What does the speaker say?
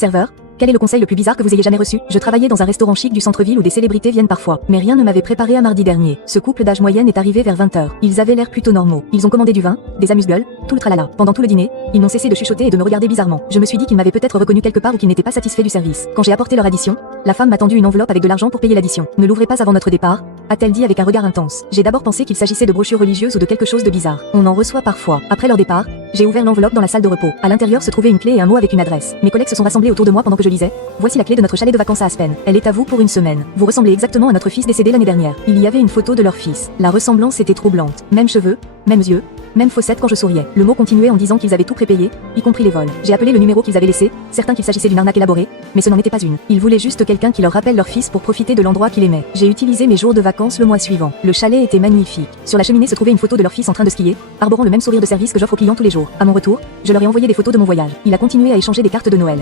Serveur, quel est le conseil le plus bizarre que vous ayez jamais reçu? Je travaillais dans un restaurant chic du centre-ville où des célébrités viennent parfois, mais rien ne m'avait préparé à mardi dernier. Ce couple d'âge moyenne est arrivé vers 20 h. Ils avaient l'air plutôt normaux. Ils ont commandé du vin, des amuse-gueules, tout le tralala. Pendant tout le dîner, ils n'ont cessé de chuchoter et de me regarder bizarrement. Je me suis dit qu'ils m'avaient peut-être reconnu quelque part ou qu'ils n'étaient pas satisfaits du service. Quand j'ai apporté leur addition, la femme m'a tendu une enveloppe avec de l'argent pour payer l'addition. Ne l'ouvrez pas avant notre départ, a-t-elle dit avec un regard intense. J'ai d'abord pensé qu'il s'agissait de brochures religieuses ou de quelque chose de bizarre. On en reçoit parfois. Après leur départ, j'ai ouvert l'enveloppe dans la salle de repos. À l'intérieur se trouvait une clé et un mot avec une adresse. Mes collègues se sont rassemblés autour de moi pendant que je lisais. Voici la clé de notre chalet de vacances à Aspen. Elle est à vous pour une semaine. Vous ressemblez exactement à notre fils décédé l'année dernière. Il y avait une photo de leur fils. La ressemblance était troublante. Même cheveux, mêmes yeux, même fossettes quand je souriais. Le mot continuait en disant qu'ils avaient tout prépayé, y compris les vols. J'ai appelé le numéro qu'ils avaient laissé, certain qu'il s'agissait d'une arnaque élaborée, mais ce n'en était pas une. Ils voulaient juste quelqu'un qui leur rappelle leur fils pour profiter de l'endroit qu'il aimait. J'ai utilisé mes jours de vacances le mois suivant. Le chalet était magnifique. Sur la cheminée se trouvait une photo de leur fils en train de skier, arborant le même sourire de service que j'offre aux clients tous les jours. À mon retour, je leur ai envoyé des photos de mon voyage. Il a continué à échanger des cartes de Noël.